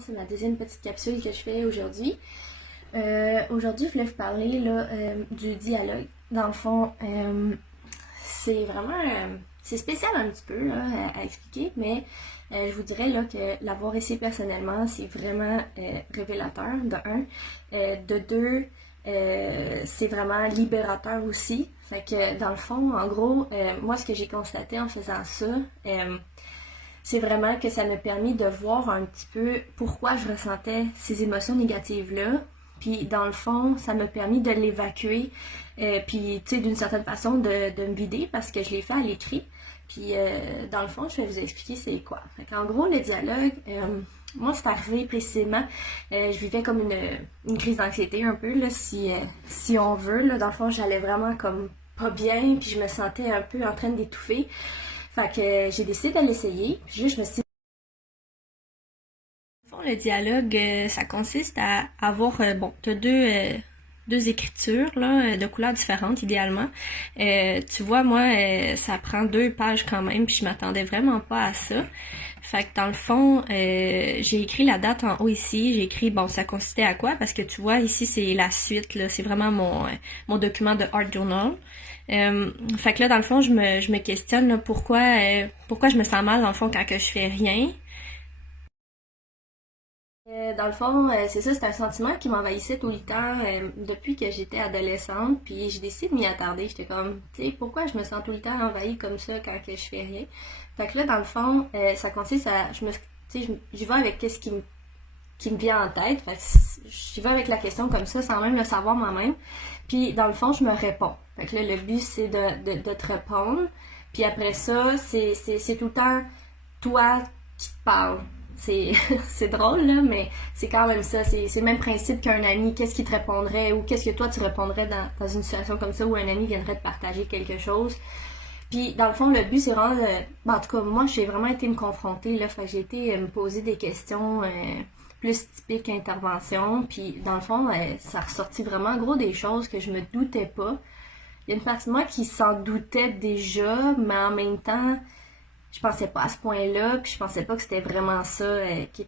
C'est ma deuxième petite capsule que je fais aujourd'hui. Aujourd'hui, je voulais vous parler là, du dialogue. Dans le fond, c'est vraiment... c'est spécial un petit peu là, à expliquer, mais je vous dirais là, que l'avoir essayé personnellement, c'est vraiment révélateur, de un. De deux, c'est vraiment libérateur aussi. Fait que dans le fond, en gros, moi ce que j'ai constaté en faisant ça, c'est vraiment que ça m'a permis de voir un petit peu pourquoi je ressentais ces émotions négatives-là. Puis dans le fond, ça m'a permis de l'évacuer, puis tu sais, d'une certaine façon de me vider parce que je l'ai fait à l'écrit. Puis dans le fond, je vais vous expliquer c'est quoi. Fait en gros, le dialogue, moi c'est arrivé précisément, je vivais comme une crise d'anxiété un peu, là, si on veut. Là, dans le fond, j'allais vraiment comme pas bien, puis je me sentais un peu en train d'étouffer. Fait que j'ai décidé de l'essayer. Puis juste, je me suis dit, le dialogue, ça consiste à avoir, bon, t'as deux écritures là, de couleurs différentes idéalement. Tu vois, moi, ça prend 2 pages quand même, puis je m'attendais vraiment pas à ça. Fait que dans le fond, j'ai écrit la date en haut ici. J'ai écrit, bon, ça consistait à quoi? Parce que tu vois, ici, c'est la suite, là. C'est vraiment mon document de Art Journal. Fait que là, dans le fond, je me questionne là, pourquoi je me sens mal, dans le fond, quand que je fais rien. Dans le fond, c'est ça, c'est un sentiment qui m'envahissait tout le temps depuis que j'étais adolescente, puis j'ai décidé de m'y attarder. J'étais comme, tu sais, pourquoi je me sens tout le temps envahie comme ça quand que je fais rien? Fait que là, dans le fond, ça consiste à, tu sais, j'y vais avec qu'est-ce qui me vient en tête. Fait que j'y vais avec la question comme ça, sans même le savoir moi-même. Puis dans le fond, je me réponds. Fait que là, le but, c'est de te répondre. Puis après ça, c'est tout le temps toi qui te parle. C'est c'est drôle, là, mais c'est quand même ça. C'est le même principe qu'un ami. Qu'est-ce qu'il te répondrait ou qu'est-ce que toi tu répondrais dans une situation comme ça où un ami viendrait te partager quelque chose. Puis, dans le fond, le but, c'est vraiment en tout cas, moi, j'ai vraiment été me confronter, là. Fait que j'ai été me poser des questions plus typiques intervention. Puis, dans le fond, ça a ressorti vraiment gros des choses que je me doutais pas. Il y a une partie de moi qui s'en doutait déjà, mais en même temps, je pensais pas à ce point-là, puis je pensais pas que c'était vraiment ça qui